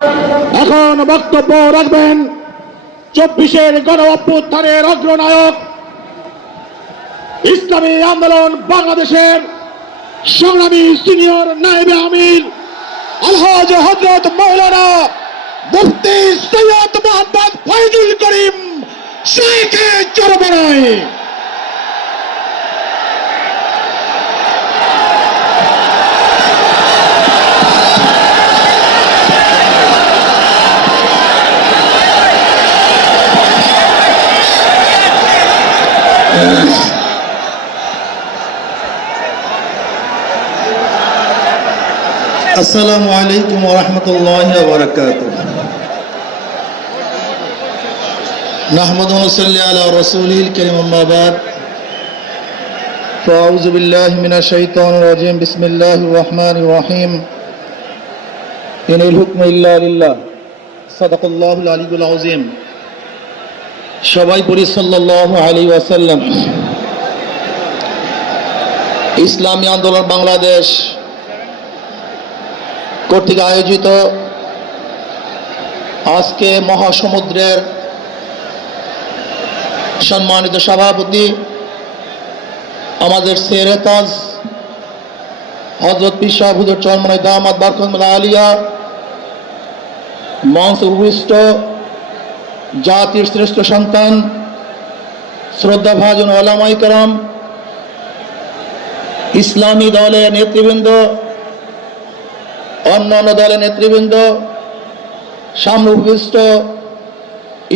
এখন বক্তব্য রাখবেন 24-এর গণ অভ্যুত্থানের অগ্রনায়ক, ইসলামী আন্দোলন বাংলাদেশের সংগ্রামী সিনিয়র নায়েবে আমির আলহাজ হযরত মাওলানা মুফতি সৈয়দ মোহাম্মদ ফয়জুল করিম শেখে চরমনাই। আসসালামু আলাইকুম ওয়া রাহমাতুল্লাহি ওয়া বারাকাতুহু। নাহমাদু ওয়া নুসাল্লি আলা রাসূলিল কারীম, আম্মা বাদ। ফাআউযু বিল্লাহি মিনাশ শাইতানির রাজীম। বিসমিল্লাহির রাহমানির রাহিম। ইনিল হুকমু ইল্লা লিল্লাহ। সাদাকাল্লাহুল আলিয়্যুল আযীম। সবাই পড়ি সাল্লাল্লাহু আলাইহি ওয়াসাল্লাম। ইসলামী আন্দোলন বাংলাদেশ কর্তৃক আয়োজিত আজকে মহাসমুদ্রের সম্মানিত সভাপতি আমাদের শেরে তাজ হযরত পীর সাহেব হুজুর চরমনাই দামাত বারকাতুহুল আলিয়া, মঞ্চে উপবিষ্ট জাতির শ্রেষ্ঠ সন্তান শ্রদ্ধাভাজন ওলামায়ে কেরাম, ইসলামী দলের নেতৃবৃন্দ, অন্যান্য দলের নেতৃবৃন্দ, সামনে উপবিষ্ট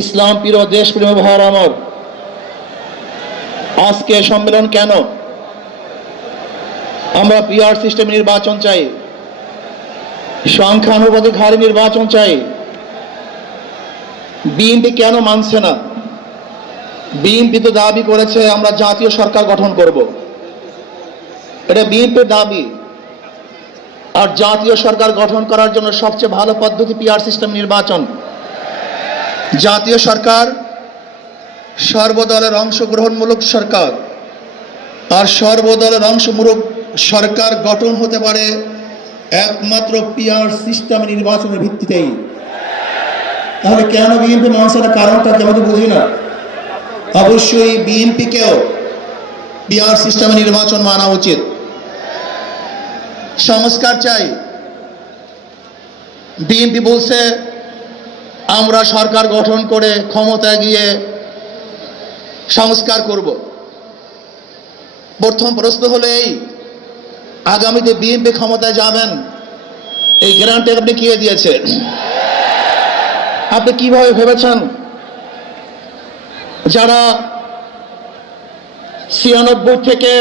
ইসলাম প্রিয় দেশপ্রেমী ভাইয়েরা আমার, আজকে সম্মেলন কেন? আমরা পিআর সিস্টেম নির্বাচন চাই, সংখ্যানুপাতিক হারে নির্বাচন চাই। বিএনপি কেন মানছে না? বিএনপি তো দাবি করেছে আমরা জাতীয় সরকার গঠন করব, এটা বিএনপির দাবি। আর জাতীয় সরকার গঠন করার জন্য সবচেয়ে ভালো পদ্ধতি পিআর সিস্টেম নির্বাচন। জাতীয় সরকার সর্বদলের অংশগ্রহণমূলক সরকার, আর সর্বদলের অংশমূলক সরকার গঠন হতে পারে একমাত্র পিআর সিস্টেম নির্বাচনের ভিত্তিতেই। তাহলে কেন বিএনপি মানছে না? কারণটা কেমন বুঝি না। অবশ্যই বিএনপিকেও পিআর সিস্টেম নির্বাচন মানা উচিত। সংস্কার চাই। বিএনপি বলছে আমরা সরকার গঠন করে ক্ষমতায় গিয়ে সংস্কার করব। প্রথম প্রশ্ন হলো এই, আগামীতে বিএনপি ক্ষমতায় যাবেন, এই গ্যারান্টি আপনি কে দিয়েছে? আপনি কিভাবে ভেবেছেন যারা 91 থেকে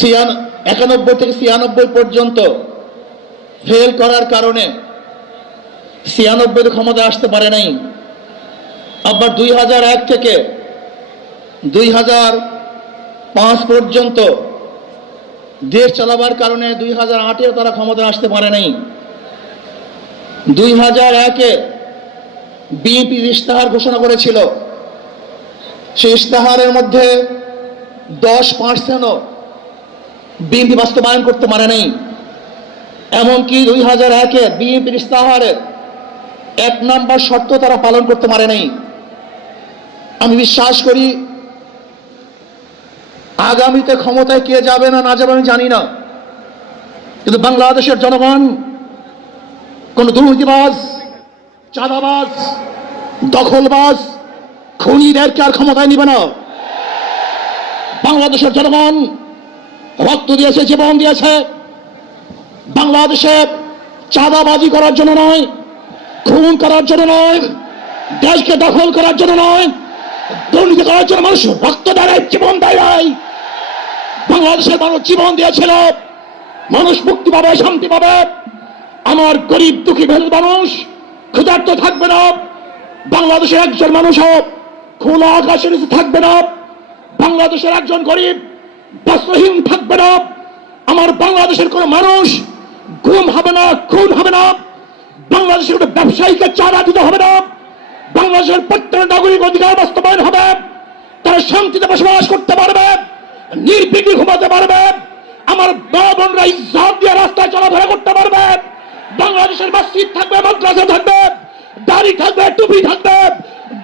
96 পর্যন্ত ফেল করার কারণে 96 ক্ষমতা আসতে পারে নাই, আবার 2001 থেকে 2005 পর্যন্ত দেশ চালাবার কারণে 2008-এও তারা ক্ষমতা আসতে পারে নাই। 2001-এ বিএনপি ইশতেহার ঘোষণা করেছিল, সেই ইশতেহারের মধ্যে 10% বিএনপি বাস্তবায়ন করতে পারে নাই। এমনকি 2001-এ বিএনপির ইশতেহারের 1 নম্বর শর্ত তারা পালন করতে পারে নাই। আমি বিশ্বাস করি আগামীতে ক্ষমতায় কে যাবে না না যাবে আমি জানি না, কিন্তু বাংলাদেশের জনগণ কোন দুর্নীতিবাজ, চাঁদাবাজ, দখলবাজ, খুনিদেরকে আর ক্ষমতায় নিবে না। বাংলাদেশের জনগণ রক্ত দিয়েছে, জীবন দিয়েছে বাংলাদেশে চাঁদাবাজি করার জন্য নয়, খুন করার জন্য নয়, দেশকে দখল করার জন্য নয়, দুর্নীতি করার জন্য মানুষ রক্ত দেয়, জীবন দেয়। বাংলাদেশের মানুষ জীবন দিয়েছিল, মানুষ মুক্তি পাবে, শান্তি পাবে। আমার গরিব দুঃখী মানুষ ক্ষুধার্ত থাকবে না, বাংলাদেশের একজন মানুষও খোলা আকাশের নিচে থাকবে না, বাংলাদেশের একজন গরিব বস্ত্রহীন থাকবে না, আমার বাংলাদেশের কোন মানুষ গুম হবে না, খুন হবে না, বাংলাদেশের কোন ব্যবসায়ীকে চাঁদা দিতে হবে না, বাংলাদেশের প্রত্যেক নাগরিক অধিকার বাস্তবায়ন হবে, তারা শান্তিতে বসবাস করতে পারবে, নির্বিঘ্নে ঘুমাতে পারবে, আমার মা বোনরা ইজ্জত দিয়ে রাস্তায় চলাফেরা করতে পারবে। বাংলাদেশের মসজিদ থাকবে, মাদ্রাসা থাকবে, দাড়ি থাকবে, টুপি থাকবে,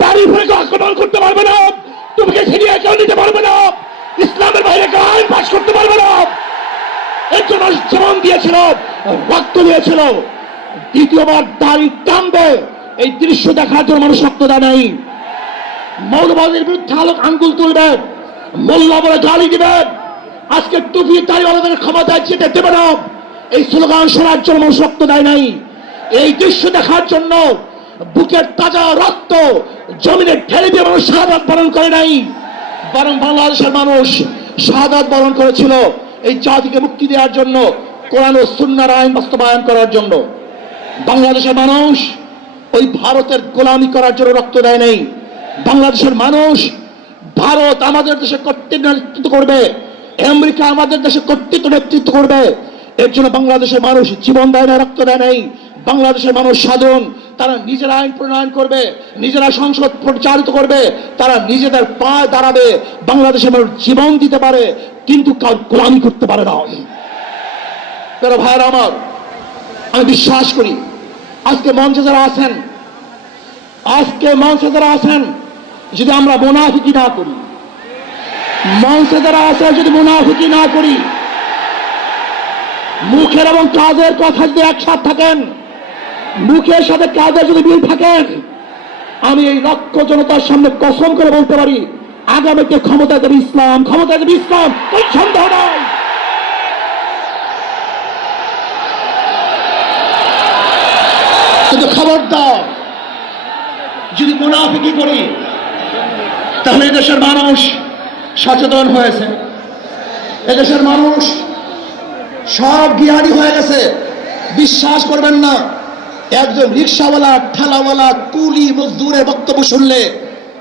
দাড়ি ভরে কেউ আক্রমণ করতে পারবে না, টুপিকে ছিনিয়ে কেউ নিতে পারবে না, ইসলামের বাইরে কেউ আইন পাশ করতে পারবে না। এর জন্য জীবন দিয়েছিল, রক্ত দিয়েছিল। দ্বিতীয়বার দাড়ি টানবে এই দৃশ্য দেখার জন্য মানুষ রক্ত দেয় নাই। মৌলবাদীর বিরুদ্ধে আলোক আঙ্গুল তুলবে, মোল্লা বলে গালি দিবেন, আজকে টুপি দাড়িওয়ালাদের ক্ষমতায় যেতে দেবে না, এই স্লোগান শোনার জন্য মানুষ রক্ত দেয় নাই। এই দৃশ্য দেখার জন্য বুকের তাজা রক্ত জমিনে ঢেলে দিয়ে মানুষ শাহাদাত বরণ করে নাই, বরং বাংলাদেশের মানুষ শাহাদাত বরণ করেছিল এই জাতিকে মুক্তি দেওয়ার জন্য, কোরআন ও সুন্নাহর আইন বাস্তবায়ন করার জন্য। বাংলাদেশের মানুষ ওই ভারতের গোলামি করার জন্য রক্ত দেয় নাই। বাংলাদেশের মানুষ ভারত আমাদের দেশে কর্তৃত্ব নেতৃত্ব করবে, আমেরিকা আমাদের দেশে কর্তৃত্ব নেতৃত্ব করবে, এর জন্য বাংলাদেশের মানুষ জীবন দেয় না, রক্ত দেয় নাই। বাংলাদেশের মানুষ সাধারণ, তারা নিজেরা আইন প্রণয়ন করবে, নিজেরা সংসদ পরিচালিত করবে, তারা নিজেদের পায়ে দাঁড়াবে। বাংলাদেশের মানুষ জীবন দিতে পারে কিন্তু কাউ গোলামি করতে পারে না। প্রিয় ভাইরা আমার, আমি বিশ্বাস করি আজকে মঞ্চে যারা আছেন, যদি আমরা মুনাফিকি না করি, মঞ্চে যারা আছে যদি মুনাফিকি না করি, মুখের এবং কাজের কথা যদি একসাথে থাকেন, মুখের সাথে কাজের যদি মিল থাকেন, আমি এই লক্ষ জনতার সামনে কসম করে বলতে পারি আগামীতে ক্ষমতা দেবে ইসলাম, ক্ষমতা দেবে ইসলাম, কোন সন্দেহ নাই। কিন্তু খবরদার যদি মুনাফিকি করি তাহলে এদেশের মানুষ সচেতন হয়েছে, এদেশের মানুষ সব জ্ঞানী হয়ে গেছে। বিশ্বাস করবেন না, একজন রিক্সাওয়ালা, ঠেলাওয়ালা, কুলি মজদুরের বক্তব্য শুনলে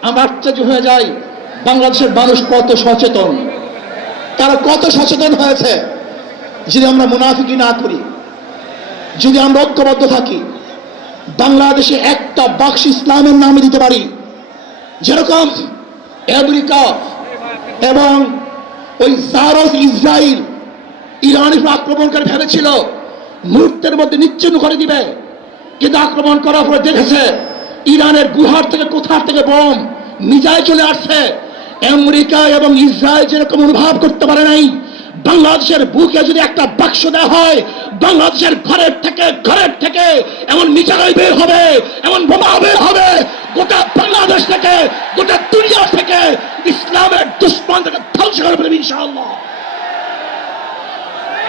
আমরা আশ্চর্য হয়ে যাই বাংলাদেশের মানুষ কত সচেতন, তারা কত সচেতন হয়েছে। যদি আমরা মুনাফিকি না করি, যদি আমরা ঐক্যবদ্ধ থাকি, বাংলাদেশে একটা বাক্স ইসলামের নামে দিতে পারি। যেরকম আমেরিকা এবং ওই জারস ইসরায়েল ইরানের আক্রমণ করে ভেবেছিল মুহূর্তের মধ্যে নিচ্ছিন্ন করে দিবে, কিন্তু আক্রমণ করার পরে দেখেছে ইরানের গুহার থেকে কোথার থেকে বোম মিজাইল চলে আসছে। আমেরিকা এবং ইসরায়েল যেরকম অনুভব করতে পারে নাই, বাংলাদেশের বুকে যদি একটা বাক্স দেওয়া হয়, বাংলাদেশের ঘরের থেকে এমন মিসাইল বের হবে, এমন বোমা বের হবে, গোটা বাংলাদেশ থেকে, গোটা দুনিয়া থেকে ইসলামের দুশ্মনদেরকে ধ্বংস করে ফেলবে ইনশাআল্লাহ।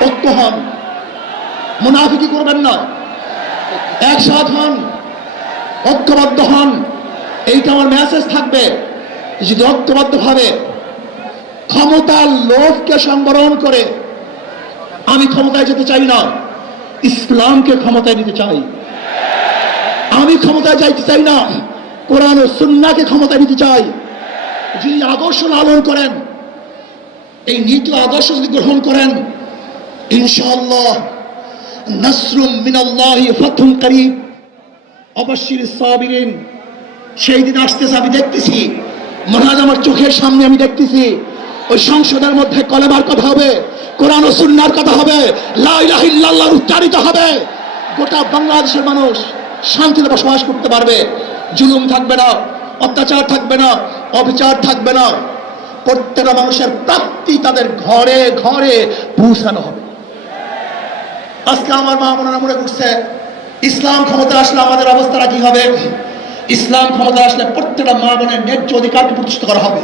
ঐক্য হন, মুনাফিকি করবেন না, একসাথ হন, ঐক্যবদ্ধ হন, এইটা আমার মেসেজ থাকবে। যদি ঐক্যবদ্ধ ভাবে ক্ষমতার লোভকে সংবরণ করে, আমি ক্ষমতায় যেতে চাই না, ইসলামকে ক্ষমতায় নিতে চাই। আমি ক্ষমতায় যাইতে চাই না, কোরআন ও সুন্নাহকে ক্ষমতায় নিতে চাই। যিনি আদর্শ লালন করেন, এই নীতি আদর্শ যদি গ্রহণ করেন, ইনশাআল্লাহ নাসরুম মিনাল্লাহি ফাতহুন করিব, অবশ্যই সাবিরিন, সেই দিন আসতেছে। আমি দেখতেছি, মহারাজ আমার চোখের সামনে আমি দেখতেছি, ওই সংসদের মধ্যে কলেমার কথা হবে, কোরআন ও সুন্নাহর কথা হবে, লা ইলাহা ইল্লাল্লাহ উচ্চারিত হবে। গোটা বাংলাদেশের মানুষ শান্তিতে বসবাস করতে পারবে, জুলুম থাকবে না, অত্যাচার থাকবে না, অবিচার থাকবে না। প্রত্যেকটা মানুষের প্রাপ্তি তাদের ঘরে ঘরে পৌঁছানো হবে। আজকে আমার মা বোনেরা মনে করছে ইসলাম ক্ষমতা আসলে আমাদের অবস্থাটা কি হবে। ইসলাম ক্ষমতা আসলে প্রত্যেকটা মা বোনের ন্যায্য অধিকারকে প্রতিষ্ঠিত করা হবে।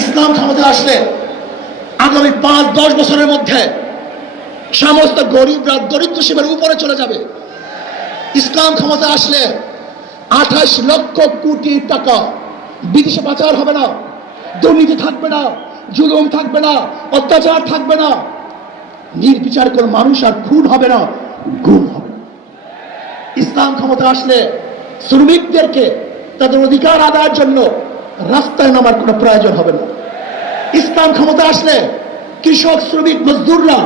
ইসলাম ক্ষমতা আসলে আগামী 5-10 বছরের মধ্যে সমস্ত গরিবরা দরিদ্র সীমার উপরে চলে যাবে। ইসলাম ক্ষমতা আসলে 28 লক্ষ কোটি টাকা বিদেশে পাচার হবে না, দুর্নীতি থাকবে না, জুলুম থাকবে না, অত্যাচার থাকবে না, নির্বিচার কোন মানুষ আর খুন হবে না, গুম হবে না। ইসলাম ক্ষমতা আসলে শ্রমিকদেরকে তাদের অধিকার আদায়ের জন্য রাস্তায় নামার কোনো প্রয়োজন হবে না। ইসলাম ক্ষমতা আসলে কৃষক, শ্রমিক, মজদুররা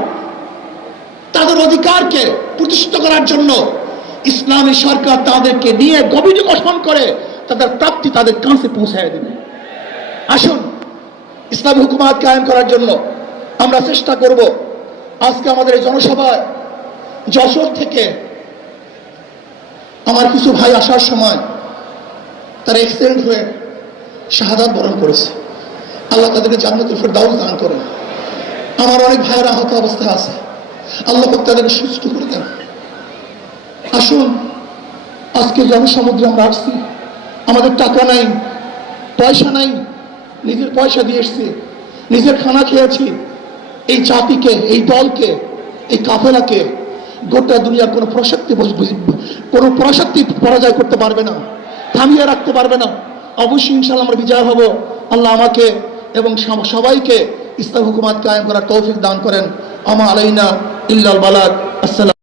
তাদের অধিকারকে প্রতিষ্ঠিত করার জন্য ইসলামী সরকার তাদেরকে নিয়ে কমিটি গঠন করে তাদের প্রাপ্তি তাদের কাছে পৌঁছায় দেবে। আসুন ইসলামী হুকুমত কায়েম করার জন্য আমরা চেষ্টা করব। আজকে আমাদের এই জনসভায় যশোর থেকে আমার কিছু ভাই আসার সময় তারা অ্যাক্সিডেন্ট হয়ে শাহাদাত বরণ করেছে। আল্লাহ তাদেরকে জান্নাতুল ফেরদাউস দান করেন। আমার অনেক ভাইয়েরা আহত অবস্থায় আছে, আল্লাহ পাক তাদেরকে সুস্থ করে দেন। আসুন, আজকে জনসমুদ্রে আমরা আসছি, আমাদের টাকা নাই, পয়সা নাই, নিজের পয়সা দিয়ে এসছি, নিজের খানা খেয়েছি। এই জাতিকে, এই দলকে, এই কাফেলাকে গোটা দুনিয়ার কোনো প্রশক্তি পরাজয় করতে পারবে না, থামিয়ে রাখতে পারবে না। অবশ্যই ইনশাআল্লাহ আমরা বিজয় হব। আল্লাহ আমাকে এবং সবাইকে ইসলাম হুকুমাত কায়েম করার তৌফিক দান করেন। আমা আলাইনা ইল্লাল বালাগ। আসসালাম।